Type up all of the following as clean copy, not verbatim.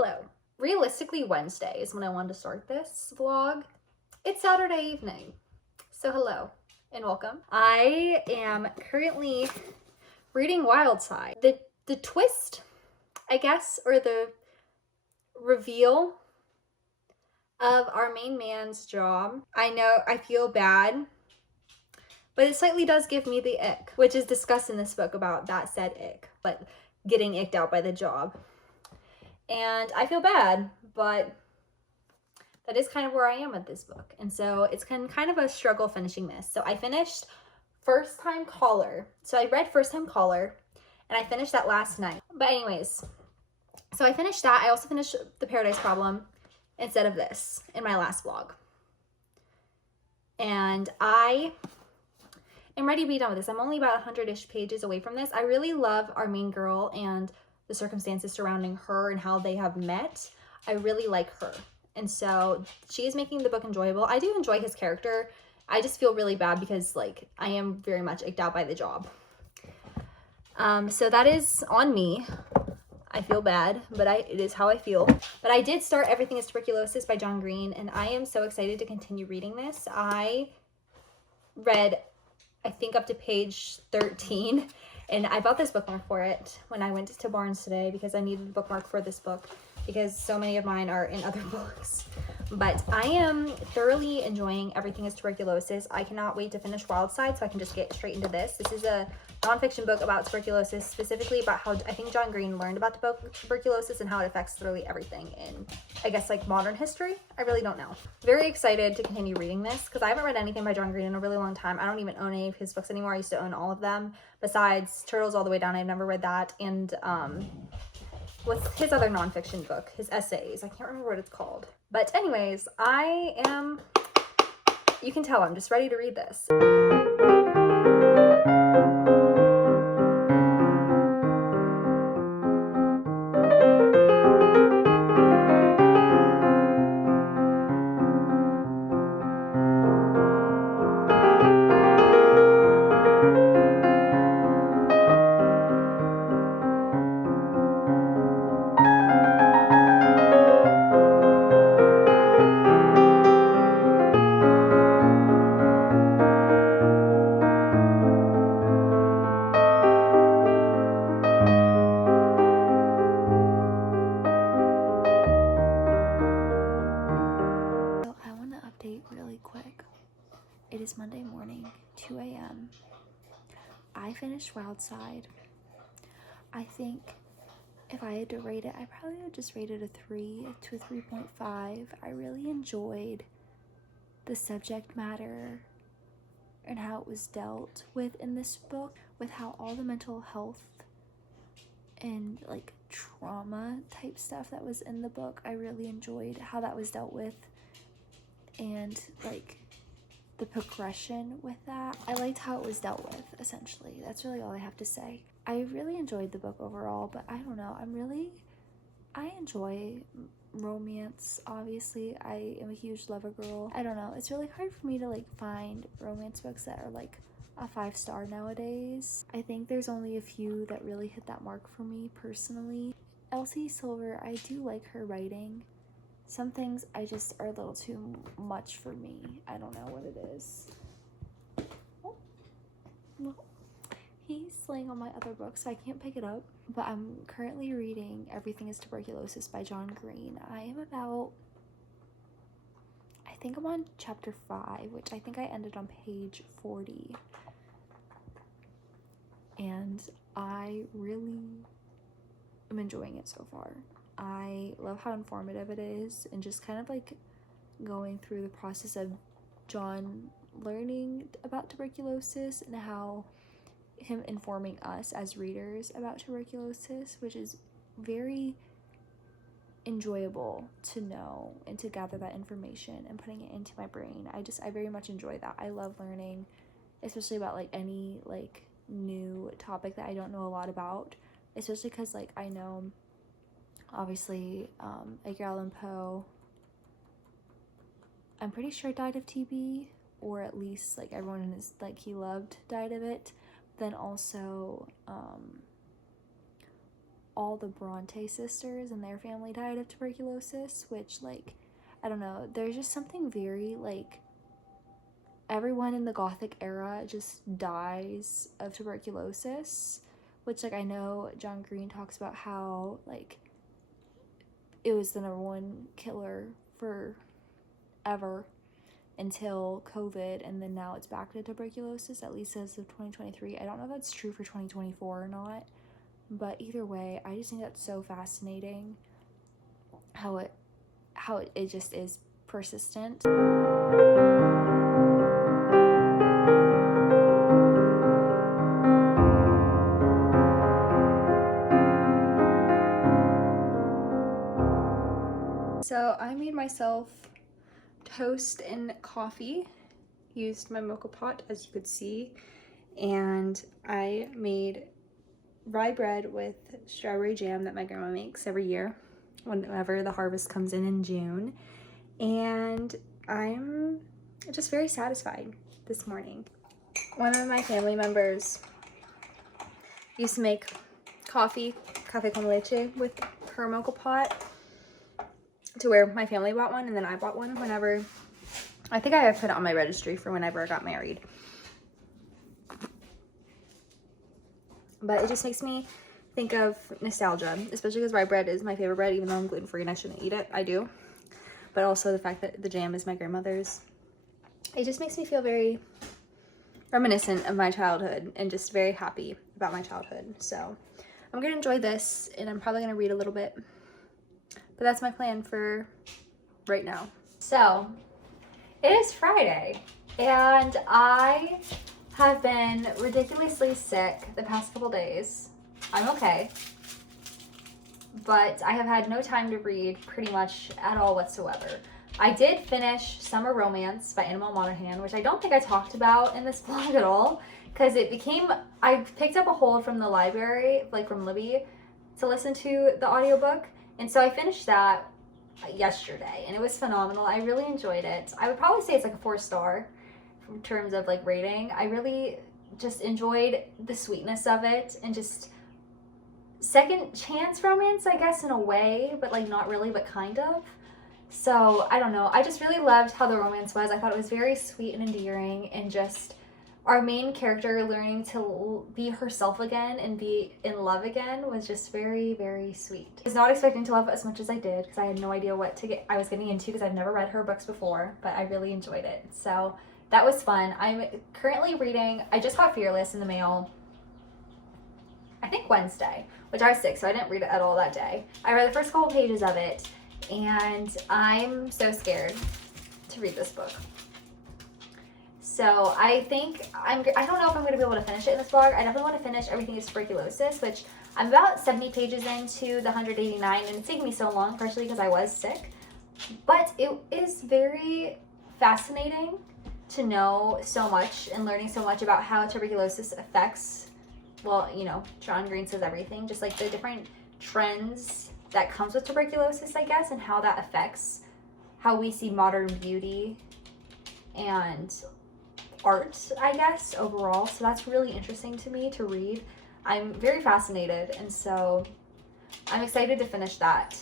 Hello. Realistically, Wednesday is when I wanted to start this vlog. It's Saturday evening. So hello and welcome. I am currently reading Wildside. The twist, I guess, or the reveal of our main man's job. I know I feel bad, but it slightly does give me the ick, which is discussed in this book about that said ick, but getting icked out by the job. And I feel bad, but that is kind of where I am with this book. And so it's kind of a struggle finishing this. So I finished First Time Caller. So I read First Time Caller and I finished that last night. But anyways, so I finished that. I also finished The Paradise Problem instead of this in my last vlog. And I am ready to be done with this. I'm only about 100-ish pages away from this. I really love our main girl and the circumstances surrounding her and how they have met. I really like her. And so she is making the book enjoyable. I do enjoy his character. I just feel really bad because like I am very much icked out by the job. So that is on me. I feel bad, but it is how I feel. But I did start Everything is Tuberculosis by John Green, and I am so excited to continue reading this. I read, I think, up to page 13, and I bought this bookmark for it when I went to Barnes today because I needed a bookmark for this book because so many of mine are in other books. But I am thoroughly enjoying Everything is Tuberculosis. I cannot wait to finish Wildside so I can just get straight into this. This is a nonfiction book about tuberculosis, specifically about how I think John Green learned about tuberculosis and how it affects literally everything in, I guess, like modern history. I really don't know. Very excited to continue reading this because I haven't read anything by John Green in a really long time. I don't even own any of his books anymore. I used to own all of them. Besides Turtles All the Way Down, I've never read that. And what's his other nonfiction book? His essays. I can't remember what it's called. But anyways, you can tell I'm just ready to read this. Really quick. It is Monday morning, 2 a.m. I finished Wildside. I think if I had to rate it, I probably would just rate it a 3 to a 3.5. I really enjoyed the subject matter and how it was dealt with in this book, with how all the mental health and like trauma type stuff that was in the book. I really enjoyed how that was dealt with and like the progression with that. I liked how it was dealt with, essentially. That's really all I have to say. I really enjoyed the book overall, but I don't know. I enjoy romance, obviously. I am a huge lover girl. I don't know. It's really hard for me to like find romance books that are like a 5-star nowadays. I think there's only a few that really hit that mark for me personally. Elsie Silver, I do like her writing. Some things I just are a little too much for me. I don't know what it is. Oh, no. He's laying on my other book, so I can't pick it up. But I'm currently reading Everything is Tuberculosis by John Green. I think I'm on chapter 5, which I think I ended on page 40. And I really am enjoying it so far. I love how informative it is and just kind of like going through the process of John learning about tuberculosis and how him informing us as readers about tuberculosis, which is very enjoyable to know and to gather that information and putting it into my brain. I very much enjoy that. I love learning, especially about like any like new topic that I don't know a lot about, especially because like I know obviously Edgar Allan Poe, I'm pretty sure died of TB, or at least like everyone in his like he loved died of it. Then also all the Bronte sisters and their family died of tuberculosis, which, like, I don't know, there's just something very, like, everyone in the Gothic era just dies of tuberculosis, which, like, I know John Green talks about how, like, it was the #1 killer forever until COVID, and then now it's back to tuberculosis, at least as of 2023. I don't know if that's true for 2024 or not, but either way, I just think that's so fascinating how it just is persistent. So I made myself toast and coffee, used my mocha pot as you could see, and I made rye bread with strawberry jam that my grandma makes every year whenever the harvest comes in June, and I'm just very satisfied this morning. One of my family members used to make cafe con leche with her mocha pot, to where my family bought one and then I bought one whenever, I think I have put it on my registry for whenever I got married. But it just makes me think of nostalgia, especially because rye bread is my favorite bread, even though I'm gluten-free and I shouldn't eat it. I do. But also the fact that the jam is my grandmother's. It just makes me feel very reminiscent of my childhood and just very happy about my childhood. So I'm going to enjoy this, and I'm probably going to read a little bit. But that's my plan for right now. So it is Friday, and I have been ridiculously sick the past couple days. I'm okay, but I have had no time to read pretty much at all whatsoever. I did finish Summer Romance by Anna Monaghan, which I don't think I talked about in this vlog at all, because I picked up a hold from the library, like from Libby, to listen to the audiobook. And so I finished that yesterday, and it was phenomenal. I really enjoyed it. I would probably say it's like a 4-star in terms of like rating. I really just enjoyed the sweetness of it, and just second chance romance, I guess, in a way, but like not really, but kind of. So I don't know. I just really loved how the romance was. I thought it was very sweet and endearing, and just our main character learning to be herself again and be in love again was just very, very sweet. I was not expecting to love it as much as I did, because I had no idea what I was getting into, because I've never read her books before, but I really enjoyed it. So that was fun. I'm currently reading, I just got Fearless in the mail, I think Wednesday, which I was sick, so I didn't read it at all that day. I read the first couple pages of it, and I'm so scared to read this book. So I think I don't know if I'm going to be able to finish it in this vlog. I definitely want to finish Everything is Tuberculosis, which I'm about 70 pages into the 189, and it's taking me so long, partially because I was sick. But it is very fascinating to know so much and learning so much about how tuberculosis affects, well, you know, John Green says everything, just like the different trends that comes with tuberculosis, I guess, and how that affects how we see modern beauty and art, I guess, overall. So that's really interesting to me to read. I'm very fascinated, and so I'm excited to finish that.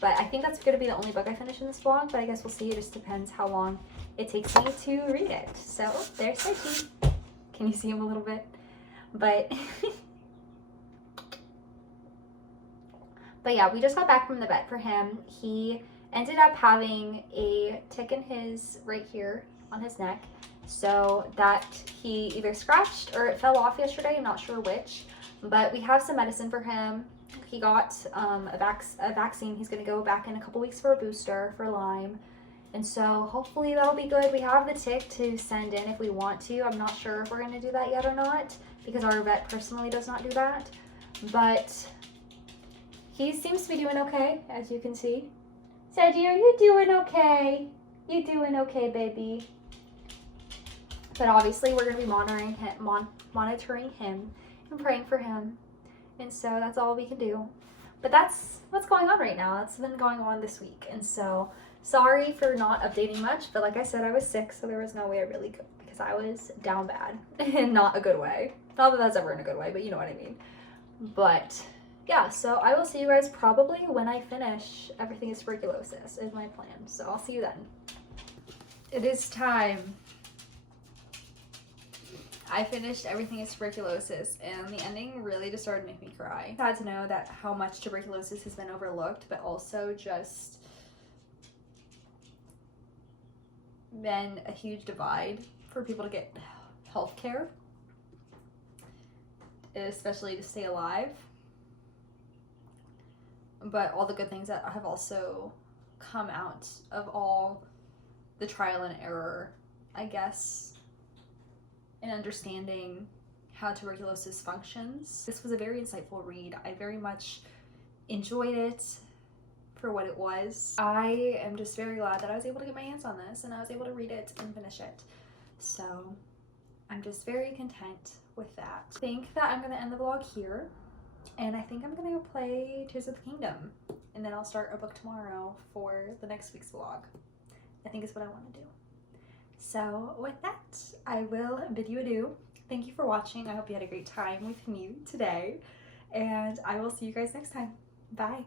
But I think that's going to be the only book I finish in this vlog, but I guess we'll see. It just depends how long it takes me to read it. So there's Sochi. Can you see him a little bit? But but yeah, we just got back from the vet for him. He ended up having a tick in his right here on his neck, so that he either scratched or it fell off yesterday. I'm not sure which, but we have some medicine for him. He got a vaccine. He's going to go back in a couple weeks for a booster for Lyme, and so hopefully that'll be good. We have the tick to send in if we want to. I'm not sure if we're going to do that yet or not, because our vet personally does not do that, but he seems to be doing okay, as you can see. Sadie, are you doing okay? You doing okay, baby? But obviously we're going to be monitoring him and praying for him. And so that's all we can do. But that's what's going on right now. That's been going on this week. And so sorry for not updating much. But like I said, I was sick, so there was no way I really could, because I was down bad. In not a good way. Not that that's ever in a good way, but you know what I mean. But yeah, so I will see you guys probably when I finish Everything is Tuberculosis is my plan. So I'll see you then. It is time. I finished Everything is Tuberculosis, and the ending really just started to make me cry. Sad to know that how much tuberculosis has been overlooked, but also just been a huge divide for people to get health care, especially to stay alive. But all the good things that have also come out of all the trial and error, I guess, in understanding how tuberculosis functions. This was a very insightful read. I very much enjoyed it for what it was. I am just very glad that I was able to get my hands on this and I was able to read it and finish it. So I'm just very content with that. I think that I'm gonna end the vlog here, and I think I'm gonna go play Tears of the Kingdom, and then I'll start a book tomorrow for the next week's vlog. I think is what I want to do. So with that, I will bid you adieu. Thank you for watching. I hope you had a great time with me today, and I will see you guys next time. Bye.